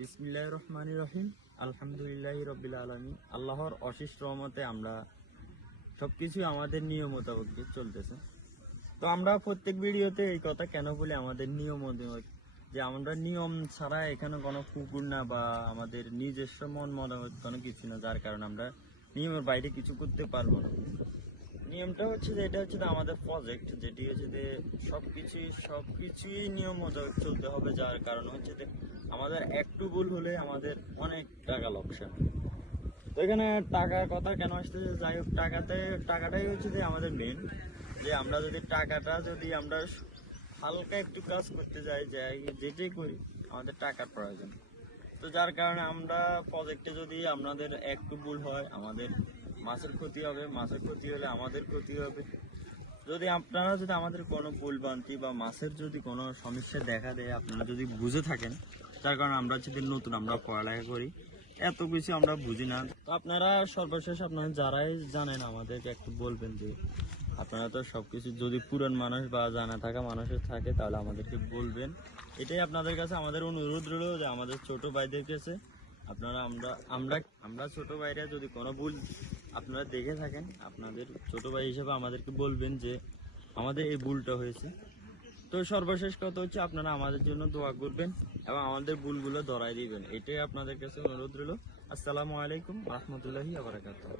বিসমিল্লাহির রহমানির রহিম। আলহামদুলিল্লাহি রাব্বিল আলামিন। আল্লাহর অশেষ রহমতে আমরা সবকিছু আমাদের নিয়ম মোতাবেক চলতেছে। তো আমরা প্রত্যেক ভিডিওতে এই কথা কেন বলি, আমাদের নিয়ম মোতাবেক, যে আমরা নিয়ম ছাড়া এখানে কোনো কুকুর না বা আমাদের নিজস্ব মন মতামত কোনো কিছু না, যার কারণে আমরা নিয়মের বাইরে কিছু করতে পারবো না। নিয়মটা হচ্ছে যে এটা হচ্ছে যে আমাদের প্রজেক্ট, যেটি হচ্ছে যে সবকিছুই নিয়ম মোতাবেক চলতে হবে, যার কারণ হচ্ছে যে আমাদের একটু ভুল হলে আমাদের অনেক টাকা লোকসান। তো এখানে টাকার কথা কেন আসতেছে, যাই হোক, টাকাটাই হচ্ছে যে আমাদের মেন, যে আমরা যদি আমরা হালকা একটু কাজ করতে যাই যেটাই করি আমাদের টাকার প্রয়োজন। তো যার কারণে আমরা প্রজেক্টে যদি আমাদের একটু ভুল হয় আমাদের মাছের ক্ষতি হবে, মাছের ক্ষতি হলে আমাদের ক্ষতি হবে। যদি আমাদের কোনো ভুল ভ্রান্তি বা মাছের যদি কোনো সমস্যা দেখা দেয়, আপনারা যদি বুঝে থাকেন, যার কারণে আমরা যদি নতুন আমরা পড়ালেখা করি, এত কিছু আমরা বুঝি না। তো আপনারা সর্বশেষ আপনারা যারাই জানেন আমাদেরকে একটু বলবেন, যে আপনারা তো সবকিছু যদি পুরান মানুষ বা জানা থাকা মানুষের থাকে তাহলে আমাদেরকে বলবেন। এটাই আপনাদের কাছে আমাদের অনুরোধ রইল, যে আমাদের ছোট ভাইদের কাছে আপনারা আমরা ছোট ভাইরা যদি কোনো ভুল আপনারা দেখে থাকেন, আপনাদের ছোট ভাই হিসেবে আমাদেরকে বলবেন যে আমাদের এই ভুলটা হয়েছে। তো সর্বশেষ কথা হচ্ছে আপনারা আমাদের জন্য দোয়া করবেন এবং আমাদের ভুলগুলো ধরাই দিবেন, এটাই আপনাদের কাছে অনুরোধ রইল। আসসালামু আলাইকুম ওয়া রাহমাতুল্লাহি ওয়া বারাকাতুহু।